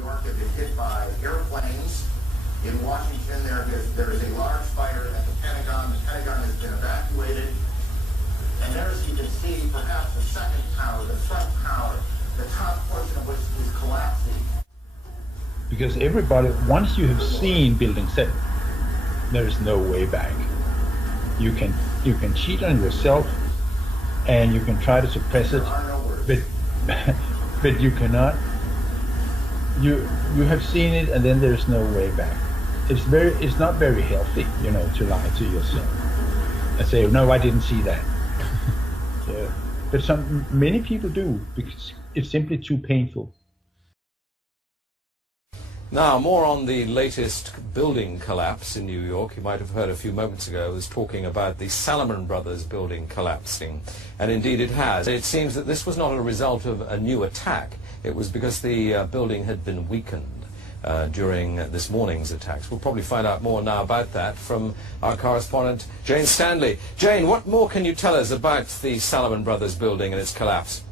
New York have been hit by airplanes. In Washington, there is a large fire at the Pentagon. The Pentagon has been evacuated. And there, as you can see, perhaps the second tower, the front tower, the top portion of which is collapsing. Because everybody, once you have seen building 7, there is no way back. You can cheat on yourself, and you can try to suppress it, but you cannot. You have seen it, and then there's no way back. It's not very healthy, to lie to yourself and say, no, I didn't see that. But many people do, because it's simply too painful. Now, more on the latest building collapse in New York. You might have heard a few moments ago I was talking about the Salomon Brothers building collapsing. And indeed it has. It seems that this was not a result of a new attack. It was because the building had been weakened during this morning's attacks. We'll probably find out more now about that from our correspondent, Jane Stanley. Jane, what more can you tell us about the Salomon Brothers building and its collapse?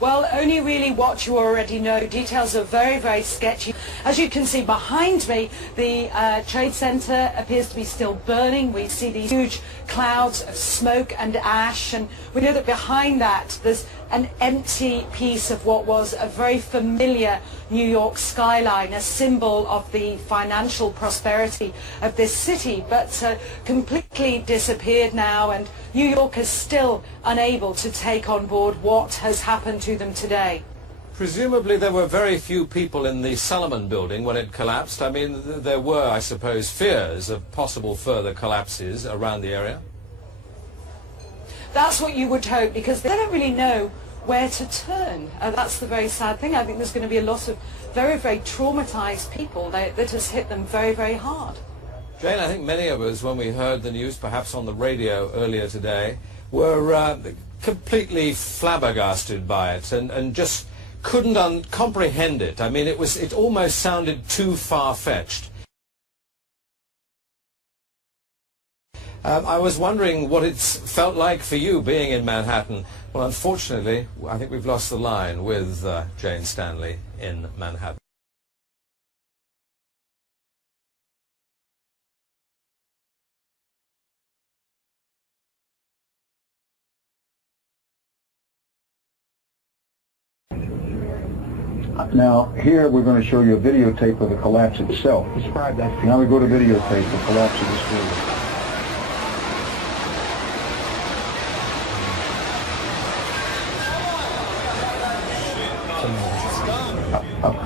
Well, only really what you already know. Details are very, very sketchy. As you can see behind me, the Trade Center appears to be still burning. We see these huge clouds of smoke and ash, and we know that behind that there's an empty piece of what was a very familiar New York skyline, a symbol of the financial prosperity of this city, but completely disappeared now, and New York is still unable to take on board what has happened to them today. Presumably there were very few people in the Salomon building when it collapsed. I mean, there were, I suppose, fears of possible further collapses around the area. That's what you would hope, because they don't really know where to turn. That's the very sad thing. I think there's going to be a lot of very, very traumatized people that has hit them very, very hard. Jane, I think many of us, when we heard the news, perhaps on the radio earlier today, were completely flabbergasted by it and just couldn't comprehend it. I mean, it almost sounded too far-fetched. I was wondering what it's felt like for you being in Manhattan. Well, unfortunately, I think we've lost the line with Jane Stanley in Manhattan. Now, here we're going to show you a videotape of the collapse itself. Describe that. Now we go to videotape, the collapse of this building.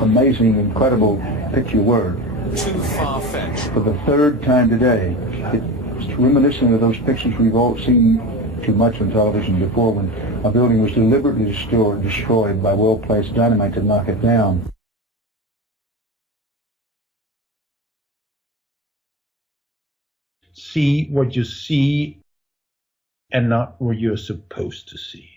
Amazing, incredible picture word. Too far-fetched. For the third time today, it's reminiscent of those pictures we've all seen too much on television before, when a building was deliberately destroyed by well-placed dynamite to knock it down. See what you see and not what you're supposed to see.